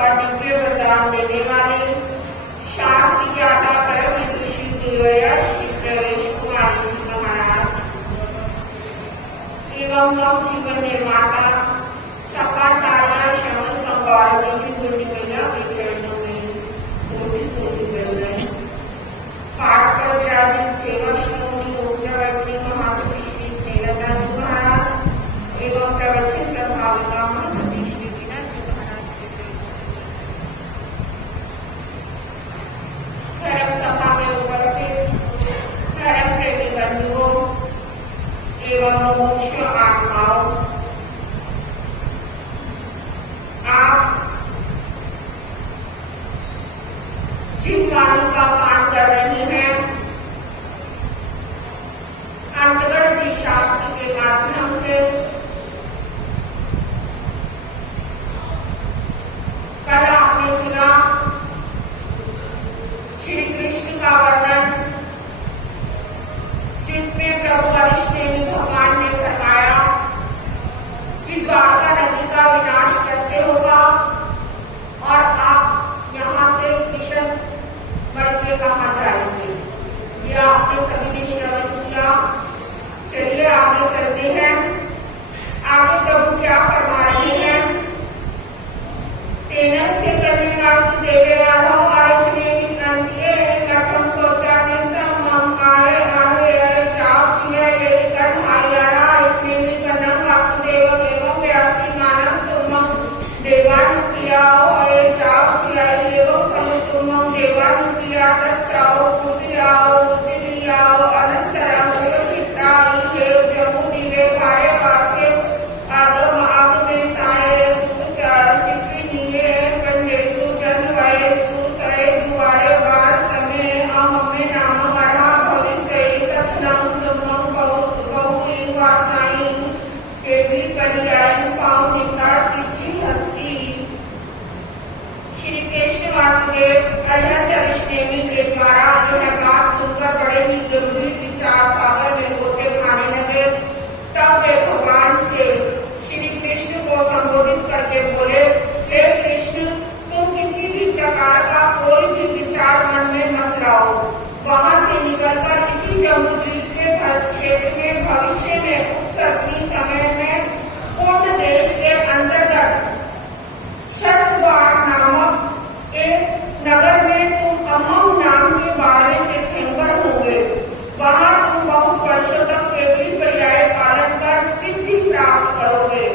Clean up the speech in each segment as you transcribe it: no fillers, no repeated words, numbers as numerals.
और दिव्य वरदान देने वाले शास्त्री ज्ञाता परम विदुषी देवया श्री प्रवेश कुमारी जी महाराज एवं नव जीवन निर्माता सपाचार्य श्रवण संगौरवी जी गुरु मैया के चरणों में कोटि कोटि वंदन। पाठ पर विराजित सेवा श्रोमणी ओग्रवती महामती श्री स्नेहलता जी महाराज एवं प्रवचन प्रभाविका महामती श्री वीणा जी महाराज के धर्म सभा में उपस्थित धर्म प्रेमी बंधुओं एवं मुमुक्षु आत्माओं, आप जिन वाणी का पाठ कर रही हैं अंतर्गत शास्त्र के माध्यम से कल आपने सुना श्री कृष्ण का वर्णन जिसमें प्रभु अरिष्टेनी भगवान ने बताया कि द्वारका नदी का विनाश कैसे होगा और आप यहाँ से कृष्ण मर के कहाँ जाएंगे। यह आपने सभी ने श्रवण किया। चलिए आगे चलते हैं। आगे प्रभु क्या फरमा रहे हैं। तेनन से करने वासुदेवे वालों आयतने विसंतिये लखम सोचा ने समम आए चाव चिया ये कन्हायारा इतने में कन्नम वासुदेव एवं व्यासी मानव तुमम देवान किया हो चाव चिया एवं कनु तुमम देवान किया तच्चाओ कुटियाओ उच्चलियाओ अनंतरम शिवचित्ता ये जमु दिवे भारे वास्ते आगम आगमे साए सिद्धि निये कंडेसु जनवयसु सए दुआरे बार समय अहमे नाम मरा भविष्य तत्नम तुमम बहु वासाई के भी पर्याय पाऊ निका सिद्धि हस्ती। श्री कृष्ण वासुदेव अनंत अरिष्टेनी के द्वारा यह बात सुनकर बड़े ही गंभीर विचार सागर में गोते खाने लगे। तब वे भगवान से श्री कृष्ण को संबोधित करके बोले, हे कृष्ण, तुम किसी भी प्रकार का कोई भी विचार मन में मत लाओ। वहां से निकलकर इसी जम्बूद्वीप के क्षेत्र में भविष्य में उत्सर्गी समय में पूर्ण देश के अंतर्गत शतद्वार नामक एक नगर में तुम अमम नाम के बारे के तीर्थंकर होंगे। वहां तुम बहुत वर्षों तक केवल पर्याय पालन कर सिद्धि प्राप्त करोगे।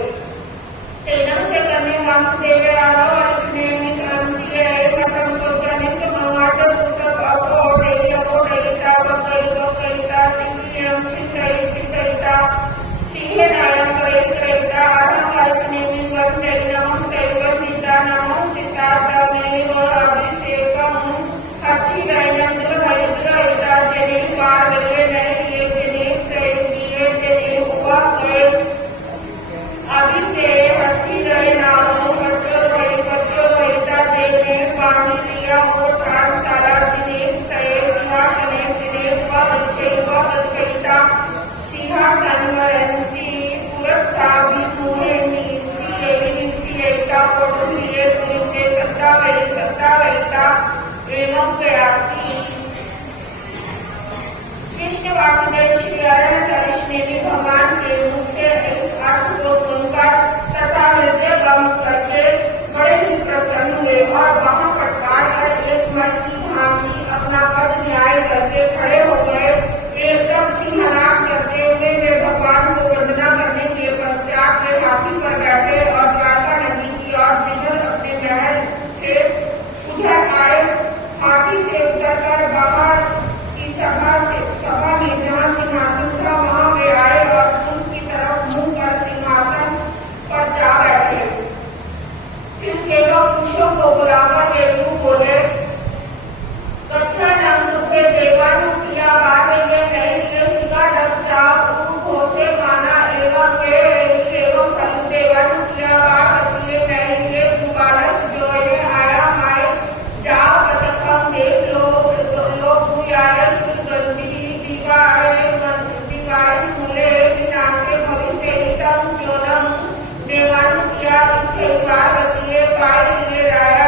तेनम से करने वासुदेव कृष्ण वासुदेव श्री अनंत अरिष्टेनी भगवान के मुख से इस अर्थ को सुनकर तथा हृदय गम करके बड़े ही प्रसन्न हुए और वहां फटकार कर एक मठ की भांति अपना पद न्याय करके खड़े हो गए। एकदम सिंहनाद करते हुए वे भगवान को वंदना करने के पश्चात वे हाथी पर बैठे और द्वारका नदी की ओर जिधर अपने महल थे उधर आए। हाथी से उतरकर बाहर की सभा में जहाँ सिंहासन था वहां वे आए और उनकी तरफ मुंह कर सिंहासन पर जा बैठे। फिर सेवक पुरुषों को बुलाकर वे यूं बोले, कच्छा नम तुझे देवानु किया बार ये नहीं ये सिका डब जाओ घोषे माना एवं वे एवं खलु देवानु किया बार ये नहीं ये दुबारस जो ये आया माए जाओ बचकम देख लो यारस गंदी दीवार मूले विनाशे भविष्य हितम जोनम देवानु किया इच्छे पार्वतीये पार ले राया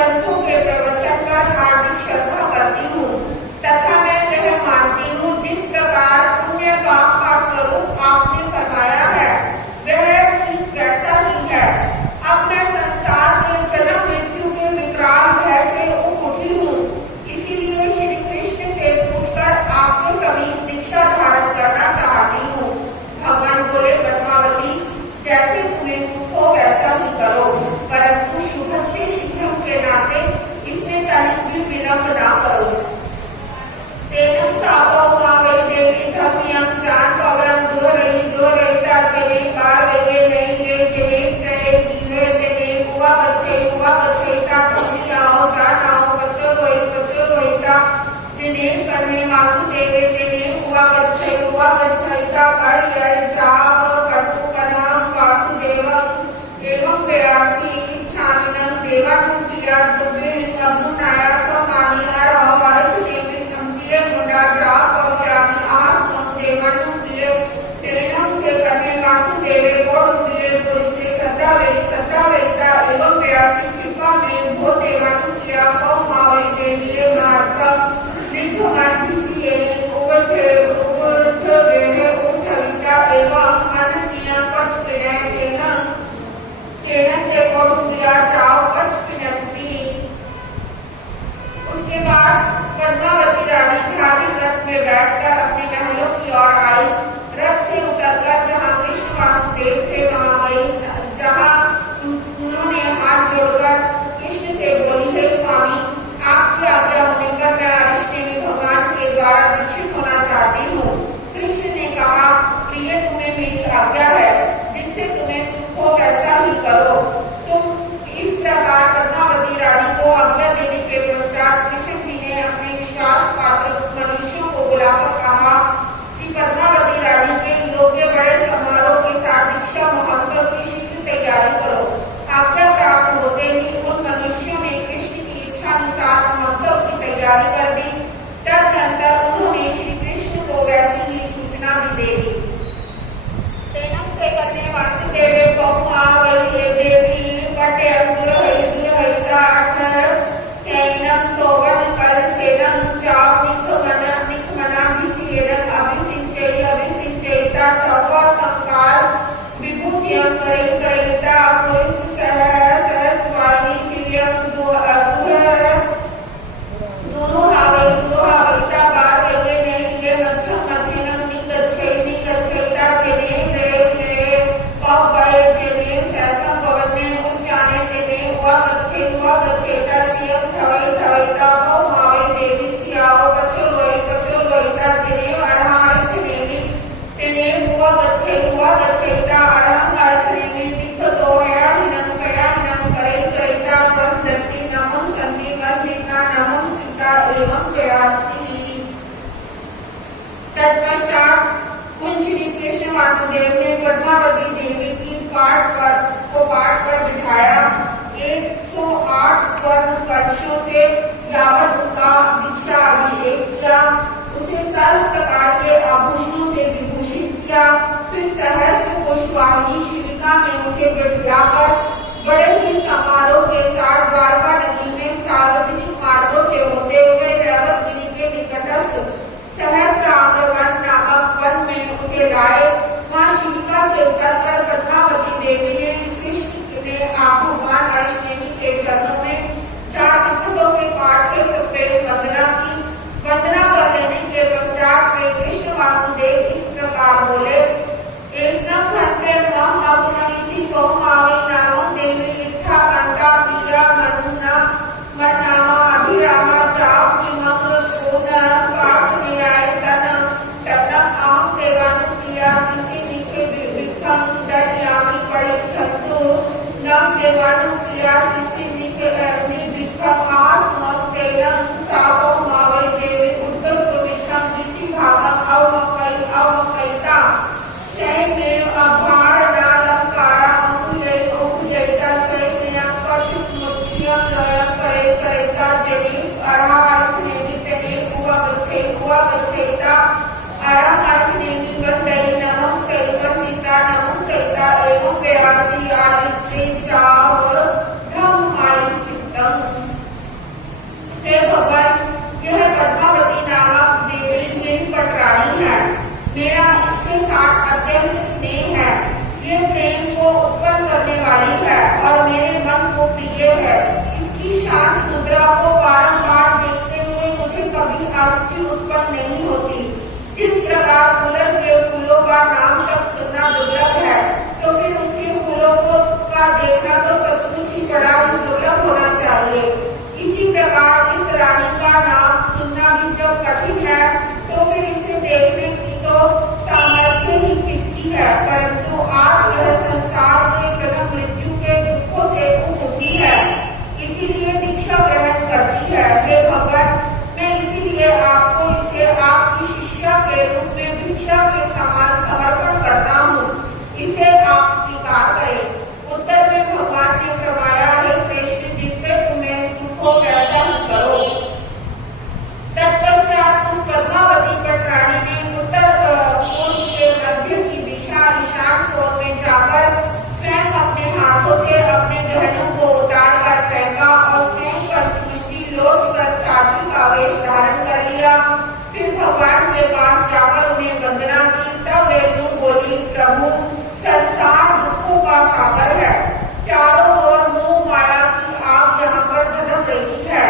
ग्रंथों के प्रवचन पर हार्दिक श्रद्धा करती हूँ तथा मैं यह मानती हूँ जिस प्रकार पुण्य पाप का स्वरूप आपने फरमाया है वह ठीक वैसा ही है। अब मैं संसार के जन्म मृत्यु के विकराल भय से उब उठी हूँ, इसीलिए श्री कृष्ण से पूछकर आपके समीप दीक्षा धारण करना चाहती हूँ। भगवान बोले, पद्मावती, जैसे तुम्हें सुख हो वैसा ही करो, परंतु शुभ से शीघ्र के नाते इसमें तनिक भी विलंब न करो। तेनम सापो वै देवी धर्मियं जान पवरम दोरहिता जने कारवे नहीं ले जने से जीवे जने हुआ बच्चेता तुमनी आओ जानाओ बच्चो रोहिता जने करने वासुदेवे जने हुआ बच्चेता कर जाव कटु कनाम वासुदेवम एवं व्यासी इच्छामिनं देवानुप्रिया दुर्गे अमुनाया समानी अर्थ देवी संप्रिय मुंडा जाप और ग्रामीण आसम देवानुप्रिय तेनम से करने वासुदेवे गौड़ुप्रिय पुरुषे सद्दावेता एवं व्यासी कृपा में भो देवानुप्रिया कौ मावे देवीय महात्म लिखमान किसी उठ उठविता एवं अनन्या पक्ष विनय तेनम के गौड़ुप्रिया जाओ पक्ष विनती। उसके बाद पद्मावती रानी ध्यान रथ में बैठकर अपने महलों की ओर आई। रथ से उतरकर जहाँ कृष्ण वासुदेव थे वहां गई, जहाँ उन्होंने हाथ जोड़कर कृष्ण से बोली, हे स्वामी, आपकी आज्ञा होने पर मैं अरिष्टेमी भगवान के द्वारा दीक्षित होना चाहती हूँ। कृष्ण ने कहा, प्रिय, तुम्हें मेरी आज्ञा है, जिससे तुम्हें सुख हो वैसा ही करो। तुम इस प्रकार पद्मावती रानी को आज्ञा देने के पश्चात कृष्ण जी ने अपने विश्वास पात्र मनुष्यों को बुलाकर कहा कि पद्मावती रानी के योग्य बड़े समारोह के साथ दीक्षा महोत्सव की शीघ्र तैयारी करो। आज्ञा प्राप्त होते ही उन मनुष्यों ने कृष्ण की इच्छा अनुसार महोत्सव की तैयारी कर दी। तदनंतर उन्होंने श्री कृष्ण को वैसी ही सूचना भी दे दी। तेनम से करने वासुदेवे बहुमा वही देवी कटे दुरहिता सैनम सोवन कल सेनम चाप निखमना विसीरन अभिसिंचयिता सर्वा संकाल विभूषियम करिता पुरुष सरस्वानी दिव्यम दोनों हावैता बार वेले नहीं ले मच्छिनम निगच्छेता जने ले पग गए जने सैसम भवने उच्चाने जने हुआ गच्छेता सियम थवैता बहु मावे देवी सियाओ कचो रोहिता जने अरहार्थ नेमी तेने हुआ गच्छेता अरहं अर्थ नेमी दिक्खतो हिनम करिता बंधति नमं संधि बंधिता नमं सीता एवं व्यासी। तत्पश्चात श्री कृष्ण वासुदेव ने पद्मावती देवी की पाट पर बिठाया। 108 स्वर्ण कलशों से यावत उसका दीक्षा अभिषेक किया, उसे सर्व प्रकार के आभूषणों से विभूषित किया। फिर सहस्त्र पुष्पवाहिनी शिविका में उसे बिठाकर बड़े ही समारोह के साथ द्वारका नगरी में सार्वजनिक मार्गों से होते हुए रैवतगिरी के निकटस्थ सहस्राम्रवन नामक वन में उसे लाए। वहाँ शिविका से उतरकर पद्मावती देवी ने कृष्ण ने भगवान अरिष्टेमी के चरणों में 4 निखुटों के पाठ से सप्रेम वंदना की। वंदना कर लेने के पश्चात वे कृष्ण वासुदेव इस प्रकार बोले, देवी लिट्ठा कंता पीरा मनुना मनामा अभिरामा जाप निमंग पूर्ण पाठ न्याय तनम अहम देवानुप्रिया किसी निखे विखम दर्यामी पड़ी छंतु नम देवानुप्रिया किसी निखे विखम आसमं तेलम सावो मावे देवी उद्धव विखम किसी भागम अवमकैता सैमेव अभार नालंकारा अंकुलयिता सैन्यं कशुक मुठ्यं लयं करेता जनि अरहार्थ नेमि तने हुआ गच्छेता अरहं अर्थ नेमि वंदयि नमं सहिता एवं व्यासी आदित्य जाव धम आयु चित्तम। का नाम सुनना भी जब कठिन है तो फिर इसे देखने की तो सामर्थ्य ही किसकी है। परंतु आज यह संसार में जन्म मृत्यु के दुखों से उबरती है, इसीलिए दीक्षा ग्रहण करती है। हे भगवत, मैं इसीलिए आपको इसे आपकी शिष्या के रूप में भिक्षा के समान समर्पण करता हूँ, इसे आप स्वीकार करें। उत्तर में भगवान ने फरमाया, हे कृष्ण, जिससे तुम्हें सुख हो वैसा ही करो। तत्पश्चात उस पद्मावती पटरानी ने उत्तर पूर्व के मध्य की दिशा ईशान कोण में जाकर स्वयं अपने हाथों से अपने गहनों को उतार कर फेंका और स्वयं पंचमुष्टि लोचकर सात्विक आवेश धारण कर लिया। फिर भगवान के पास जाकर उन्हें वंदना की। तब वे यूं बोली, प्रभु, संसार दुखों का सागर है, चारों ओर मोह माया की आग यहाँ पर धधक रही है,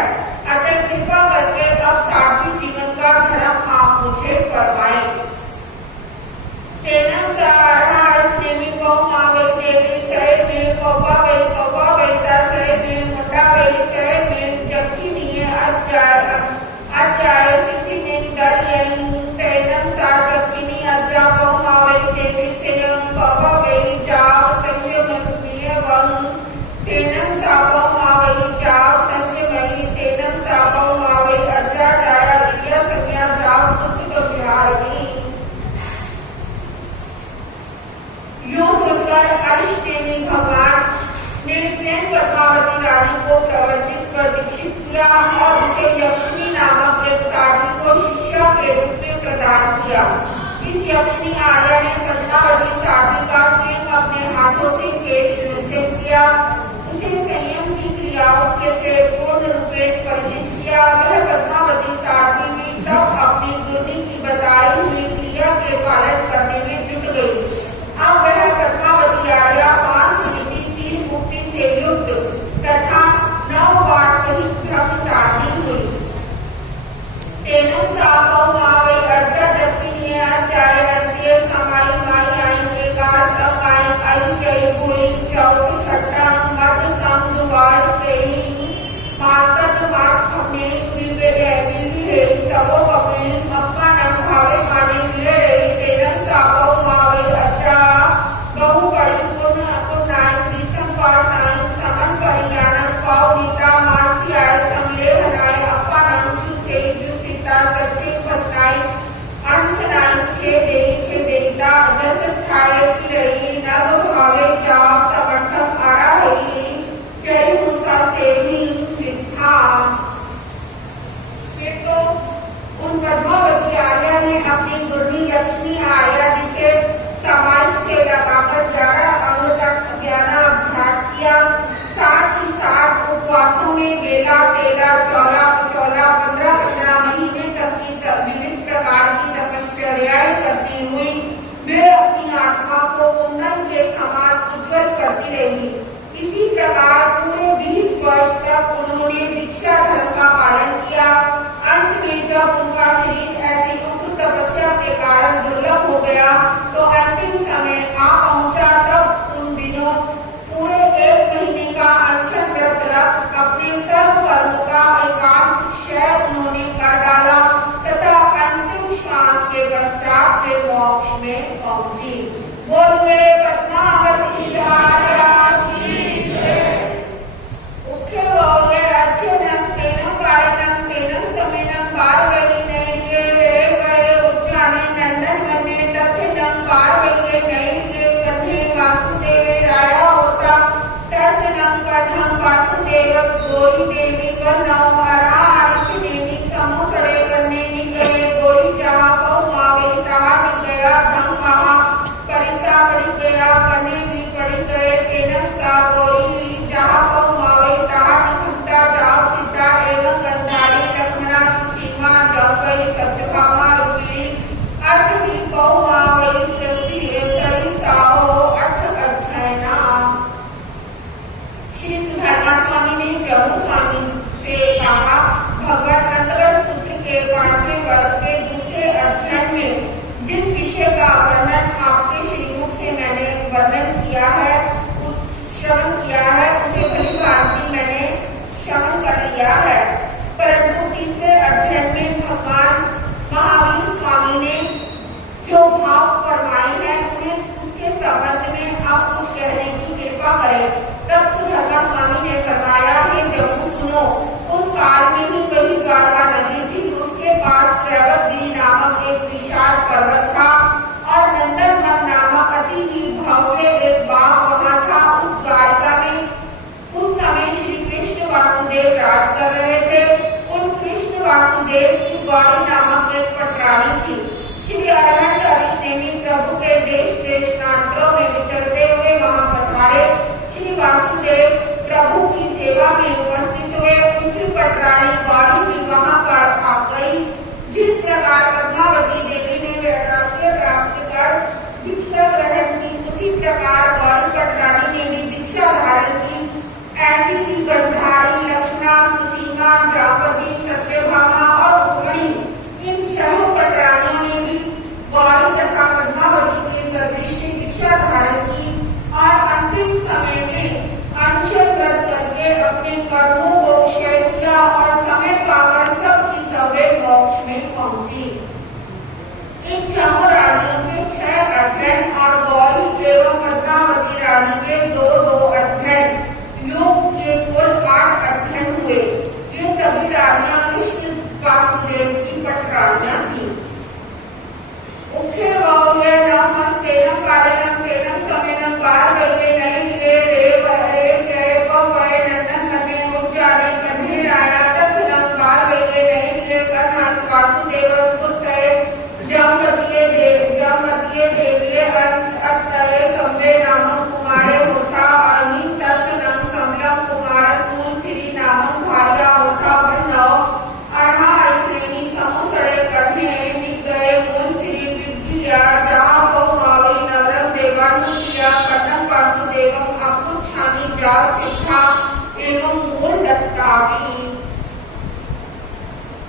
अतः कृपा करके अब सात्विक जीवन का धर्म आप मुझे फरमाएं। तेनम सहारा नेमी कौमा वे देवी सह में कौवा वे सह में मुंडा वे सह में जबकि नहीं अजाय किसी ने डर यही तेनम सा जबकि नहीं अजा कौमा वे देवी सह कौवा वे जाव संयम में वंग तेनम सा कौमा वे जाव संयम में तेनम सा कौमा वे अजा जाया लिया संज्ञा जाव कुछ तो बिहार में। यूं सुनकर अरिष्टेनी भगवान ने स्वयं पद्मावती रानी को प्रवचित कर दीक्षित किया और उसे यक्षिणी नामक एक साध्वी को शिष्या के रूप में प्रदान किया। इस यक्षिणी आर्या ने पद्मावती साध्वी का स्वयं अपने हाथों से केश विंचन किया, उसे संयम की क्रियाओं के से पूर्ण रूपेण परिचित किया। वह पद्मावती साध्वी भी तब अपनी गुरु की बताई हुई क्रिया के पालन करने में जुट गई। अब वह पद्मावती आर्या 5 रीति 3 मुक्ति से युक्त तथा 9 बार सहित ब्रह्मचारिणी हुई। तेनम सा कौमा वे अर्जा जबकि अचाय अंत्य समाई माई आई के कार सब आई जय गोरी चौथ छठा मत संग दुआर से मासत मास हमने विवे विवे सबो कपिल मक्का न भावे माने गिरे रही। तेनम सा कौमा वे अर्जा बहु बड़ी पुनाई दिसम पासाई समन परियानम पावनीता मासी आय समले हनाय अपा नंचु से जुसिता सत्य पत्नाई अंशनाई छे देता जस ठाए की रही नव भावे जाप तमठम आरा रही जय मुसा से ही सिद्धा। फिर तो उन पद्मावती आर्या ने अपनी गुरनी यक्षिणी आर्या जिसे समाज से लगाकर 11 अंग तक ज्ञानाभ्यास किया, साथ ही साथ उपवासों में बेला तेला चौला 15 महीने तक की विविध प्रकार की तपश्चर्याएं करती हुई वे अपनी आत्मा को कुंदन के समान उज्जवल करती रही। इसी प्रकार पूरे 20 वर्ष तक उन्होंने दीक्षा धर्म का पालन किया। अंत में जब उनका शरीर ऐसी उग्र तपस्या के कारण दुर्लभ हो गया तो अंतिम समय आ पहुंचा। तब उन दिनों पूरे 1 महीने का अनशन व्रत रख अपने सर्व कर्मों का एकांत क्षय उन्होंने कर डाला तथा अंतिम श्वास के पश्चात वे मोक्ष में पहुंची। बोलिए पद्मावती आर्या की मुख्य बोले अच्छे नस्तेनम कारणम तेनम समेनम पार्वती नैये रे गए उज्जाने नंदन बने दक्षिणम पार्वती नैये कन्हे वासुदेव राया होता तस्नम कन्हम वासुदेव गोरी देवी कन्हम हरा आरिफ देवी समोसरे कन्ने निकले गोरी जहाँ पहुँचा गई तहाँ निक गया धम महा परिसा पड़ी गया कन्ने भी पड़ी गए तेनम सा गोरी जहाँ पहुँचा गई तहाँ निखंता जाओ सीता एवं गंधारी लक्ष्मणा सीमा जाओ गई सत्यभामा रुक्मिणी अठ भी पहुँचा गई सरिसाओ अठ अर्चना। श्री सुधर्मा स्वामी ने जम्मू स्वामी से कहा, भगवत अंतर्गत सूत्र के 5वें वर्ग के दूसरे अध्याय में जिस विषय का वर्णन आपके श्रीमुख से मैंने वर्णन किया है श्रवण किया है उसे भली भांति मैंने श्रवण कर लिया है, परंतु तीसरे वासुदेव राज कर रहे थे। उन कृष्ण वासुदेव की गौरी नामक एक पटरानी थी। श्री अरहंत अरिष्टेनी प्रभु के देश देशांतरों में विचरते हुए वहां पधारे। श्री वासुदेव प्रभु की सेवा में उपस्थित हुए। उनकी पटरानी गौरी भी वहां पर आ गई। जिस प्रकार पद्मावती देवी ने वैराग्य प्राप्त कर दीक्षा ग्रहण की, उसी प्रकार गौरी पटरानी ने भी दीक्षा धारण की। ऐसी ही गंधारी, लक्षणा, सुसीमा, जापदी, सत्यभामा और रुक्मिणी, इन छह पटरानियों ने भी गौरी तथा पद्मावती के सदृश दीक्षा धारण की और अंतिम समय में अनशन व्रत करके अपने कर्मों को क्षय किया और समय पाकर सबकी सवे मोक्ष में पहुंची। इन छह रानियों के 6 अध्ययन और गौरी एवं पद्मावती रानी के 2-2 अध्ययन, योग के कुल 8 अध्ययन हुए। ये सभी रानियां कृष्ण वासुदेव की पटरानियां थी। उखे वौले नमस्तेनम कालेनम तेनम समेनम कार वैले नई नीले रेव हरे जय पवय नंदन नगे उच्चारे कंधे राया तत्नम कार वैले नई नीले कर्णस वासुदेव पुत्र जमदीय देवीय अत्तये संवे नामं कुमारे होठा अहि तस्नम समलम कुमारस्मूल श्री नामं भार्या होठा बन्नव अणा अल्प्रेमी समुसरे कन्हे निगये मूल श्री विद्या जहाँ वो मावी नवरम देवानुप्रिया कन्नम वासुदेवम अकुच्छानी जा सिद्धा एवं मूल दत्तावी।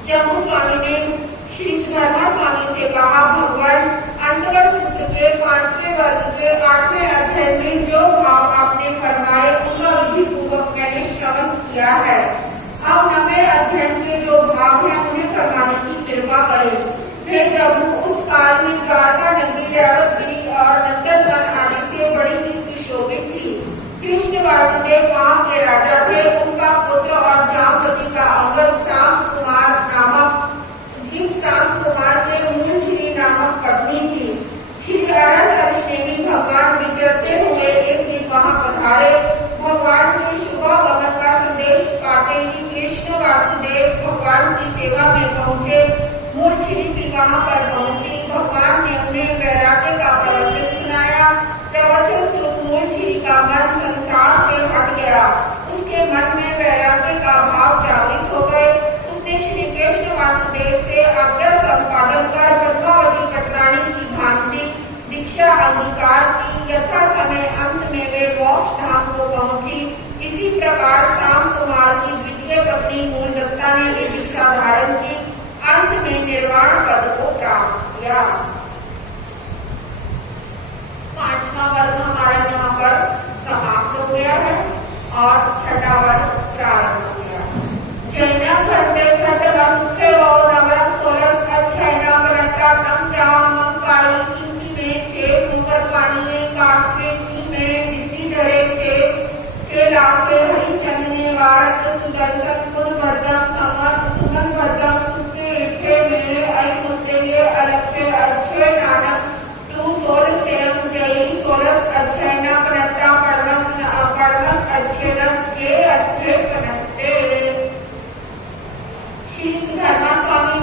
जम्मू स्वामी ने श्री धर्मा स्वामी से कहा, भगवान अंतवर सूत्र के 5वें वर्ग के 8वें अध्याय में जो भाव आपने फरमाए उनका विधि पूर्वक मैंने श्रवण किया है। अब 9वें अध्याय के जो भाव हैं उन्हें फरमाने की कृपा करें। वे जम्मू उस काल में द्वारका नगरी, रावतगिरी और नंदनवन आदि से बड़ी ही सुशोभित थी। कृष्ण वासुदेव वहां के राजा थे। उनका पुत्र और जामवती का अंगद शाम कुमार नामक, इस शाम कुमार के मूल श्री नामक पत्नी थी। श्री अरहंत अरिष्टेनी भगवान विचरते हुए एक दिन वहां पधारे। भगवान के शुभागमन का संदेश पाते ही कृष्ण वासुदेव भगवान की सेवा में पहुंचे। मूल श्री भी वहां पर पहुंची। भगवान ने उन्हें वैराग्य का प्रवचन सुनाया। प्रवचन सुन मूल श्री का मन संसार से हट गया। उसके मन में वैराग्य का भाव जागृत हो गए। उसने श्री कृष्ण वासुदेव से आज्ञा संपादन कर पद्मावती पटरानी की भांति दीक्षा अंगीकार की। यथा समय अंत में वे मोक्ष धाम को पहुंची। इसी प्रकार शाम कुमार की द्वितीय पत्नी मूल दत्ता ने भी दीक्षा धारण की। अंत में निर्वाण पद को प्राप्त किया। 5वां वर्ग हमारा यहाँ पर समाप्त हो गया है और 6वां वर्ग प्रारंभ हो गया। जैना घंटे छठ वसुखे और नवरम 16 अच्छैना बनता तम जामं काली किंकी में छे मुगर पानी में कास्वे की में निधि डरे छे के लासे हरि चंदने वारत सुदर्शन कुल वर्धम समर्थ सुगन वर्धम सुखे इठे में आई मुत्तेगे अलक्षे अच्छे नानक तू 16 सेम जई 16 अच्छैना बनता पड़मस अच्छेनस के अच्छे बनते। श्री धर्मा स्वामी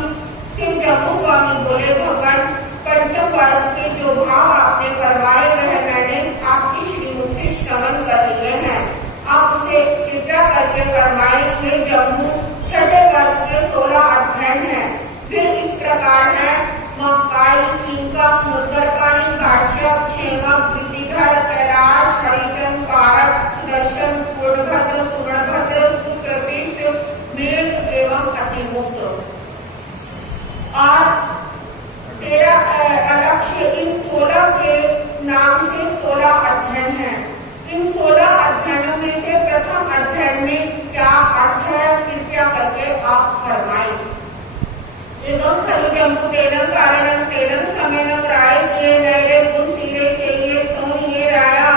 से जम्मू स्वामी बोले, भगवान पंचम वर्ग के जो भाव आपने फरमाए वह मैंने आपकी श्रीमुख से श्रवण कर लिए हैं। आप उसे कृपया करके फरमाए। वे जम्मू 6ठे वर्ग के 16 अध्ययन हैं। वे इस प्रकार हैं: मक्काई, किंकम, मुद्गरपाणी, काश्यप, क्षेमक, वृद्धिधर, कैलाश, हरिचंद, कारक, सुदर्शन, पूर्णभद्र, सुवर्णभद्र, सुप्रतिष्ठ, मेघ एवं अतिमुक्त और 13 अलक्ष्य। इन 16 के नाम से 16 अध्ययन हैं। इन 16 अध्ययनों में से प्रथम अध्ययन में क्या अर्थ है, कृपया करके आप फरमाएं। एवं खलु जम्मू तेनम कारणम तेनम समेनम राय किए नैरे गुण सीले चाहिए सोनिए राया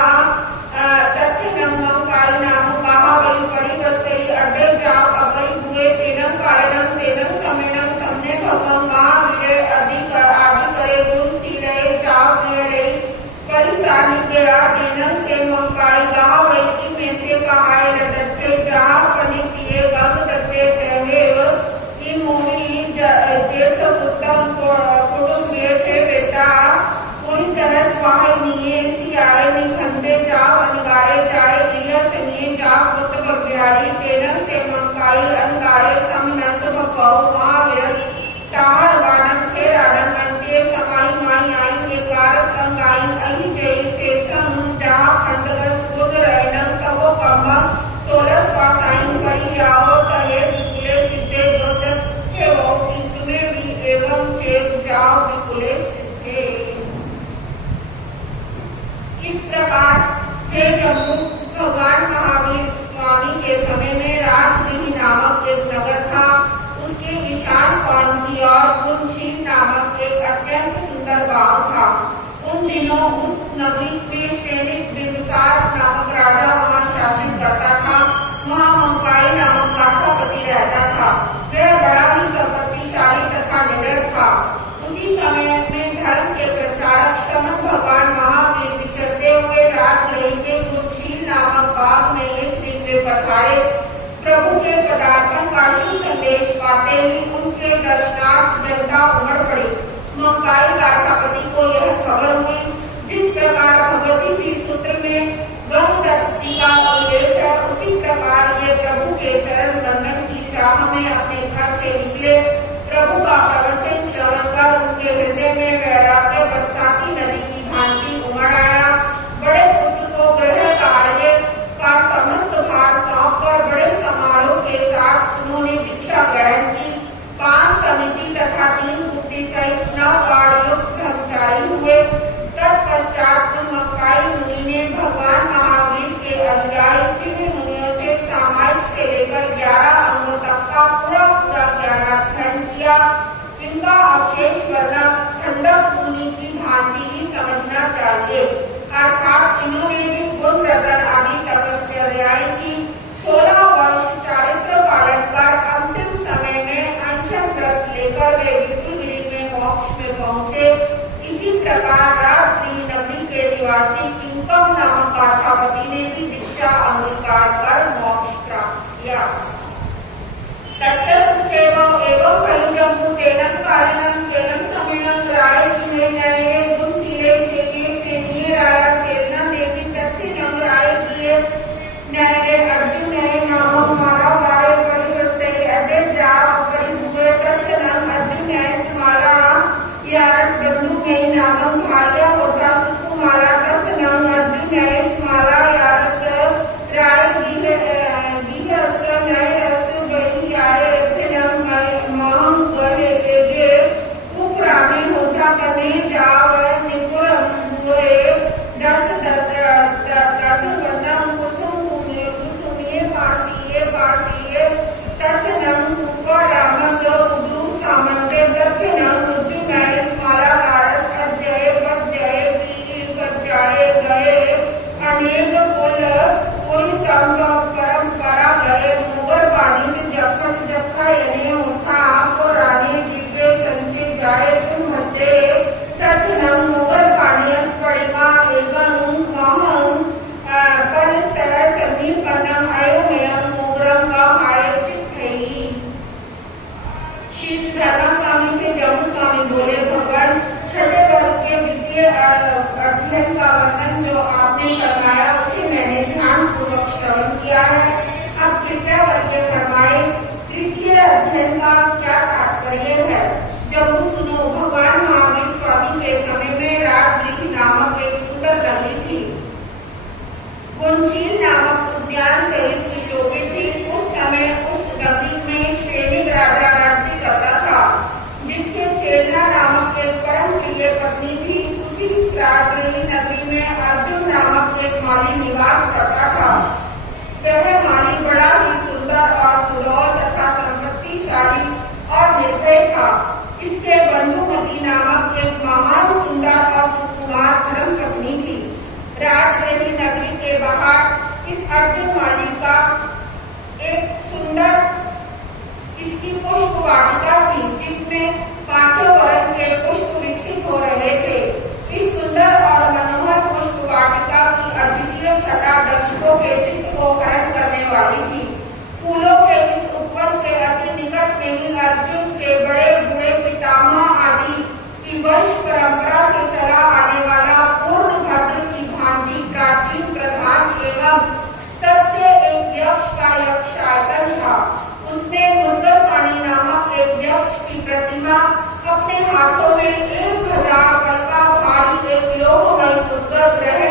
तथ्य नमम काल नाम कहा वही परिवसई अड्डे जाप अवई हुए तेनम कारणम तेनम समेनम समने भगवान महावीर अधिक आदि करे गुण सीले जाप रे परिसानी गया तेनम से मंकाई कहा वही में से कहाय रदट्टे जहाँ पनिकिए गम हे जम्मू, भगवान महावीर स्वामी के समय में राजगृह नामक एक नगर था। उसके ईशान कोण की ओर गुणशील नामक एक अत्यंत सुंदर बाग था। उन दिनों उस नगरी में श्रेणिक बिंबिसार नामक राजा वहां शासन करता था। वहां मंकाई नामक काठापति रहता था। वह बड़ा ही संपत्तिशाली तथा निडर था। उसी समय में धर्म के प्रचारक श्रमण भगवान महावीर विचरते हुए राजगृह के गुणशील नामक बाग में एक दिन वे पधारे। प्रभु के पदार्पण का शुभ संदेश पाते ही उनके दर्शनार्थ जनता उमड़ पड़ी। मंकाई काठापति को यह खबर हुई। जिस प्रकार भगवती जी सूत्र में गंगदस्तिका का उल्लेख है, उसी प्रकार वे प्रभु के चरण वंदन की चाह में अपने घर से निकले। प्रभु का प्रवचन श्रवण कर उनके हृदय में वैराग्य बरसाती नदी की भांति उमड़ आया। बड़े पुत्र को गृह कार्य का समस्त भार सौंपकर बड़े समारोह के साथ उन्होंने दीक्षा ग्रहण की। 5 समिति तथा 3 कुटी सहित 9 गाड़ियुक्त ब्रह्मचारी हुए। तत्पश्चात मंकाई मुनि ने भगवान महावीर के अनुयायी विभिन्न मुनियों से सामायिक से लेकर 11 अंगों तक का पूरा ज्ञानाध्ययन किया। इनका अवशेष वर्णन खंडक मुनि की भांति ही समझना चाहिए। अर्थात इन्होंने भी गुण रतन आदि तपश्चर्याएं की। 16 वर्ष चारित्र पालन कर अंतिम समय में अनशन व्रत लेकर वे विष्णुगिरी में मोक्ष में पहुंचे। इसी प्रकार राजगृह नगरी के निवासी किंकम नामक काठापति ने भी दीक्षा अंगीकार कर मोक्ष प्राप्त किया। एवं खलु जम्मू तेनं कारणं तेनं समेनं राय जिन्हें नये गुणशीले चेतिये सेनिये राया चेतना देवी प्रत्येनं राय किए नये अर्जुन नये नामों मारा वारे परिवस्ते अदेव जाप परिभुवे तस्कनं अर्जुन नये समाला यारस बंधु नये नामं भार्या होता सुकुमाला तस्कनं अर्जुन नये समाला यारस राय गीहस नये रस गई यारे महम गहे लेगे उपरामी होता करने जाव निपुरम हुए दस दत्तवन्नम कुसुमिये पासिये तस्नम उपरामस उदू सामंते दक्षिणम उज्जुनय स्मालाकारस अजय पज्जय गए अनेक कुल संग परंपरा गए मुगल पानी से जखा यने होता आपको रानी दिव्य संचे जाए तुम मध्य तटनम मुगल पानी परिमा एगनु महं पर सर समीपनम अयोमयम मुगरम का आयोजित है। श्री धर्म स्वामी से जम्मू स्वामी बोले, भगवान छठे वर्ग के वित्तीय अध्ययन का वर्णन जो आपने करवाया उसे मैंने ध्यान पूर्वक श्रवण किया है। अब कृपया करके फरमाए तृतीय अध्ययन का क्या तात्पर्य है। जब सुनो, भगवान महावीर स्वामी के समय में राजगृह नामक एक सुंदर नगरी थी। गुणशील नामक उद्यान से सुशोभित थी। उस समय उस नगरी में श्रेणिक राजा राज्य करता था, जिसके चेतना नामक एक परम प्रिय पत्नी थी। उसी राजगृह नगरी में अर्जुन नामक एक माली निवास करता था। वह माली बड़ा ही सुंदर और सुडौल तथा संपत्तिशाली और निर्भय था। इसके बंधुमती नामक एक महान सुंदर और सुकुमार धर्म पत्नी थी। राजगृह नगरी के बाहर इस अर्जुन माली का एक सुंदर इसकी पुष्प वाटिका थी, जिसमें 5 वर्ण के पुष्प विकसित हो रहे थे। इस सुंदर और मनोहर पुष्प वाटिका की अद्वितीय छटा दर्शकों के चित्त को हरण करने वाली थी। फूलों के इस उपवन के अति निकट में ही अर्जुन के बड़े बूढ़े पितामह आदि की वंश परंपरा से चला आने वाला पूर्ण भद्र की भांति प्राचीन प्रधान एवं सत्य एक यक्ष का यक्षायतन था। उसने मुद्दर पानी नामक एक यक्ष की प्रतिमा अपने हाथों में 1000 बल का भारी एक लोहमय मुद्गर ग्रह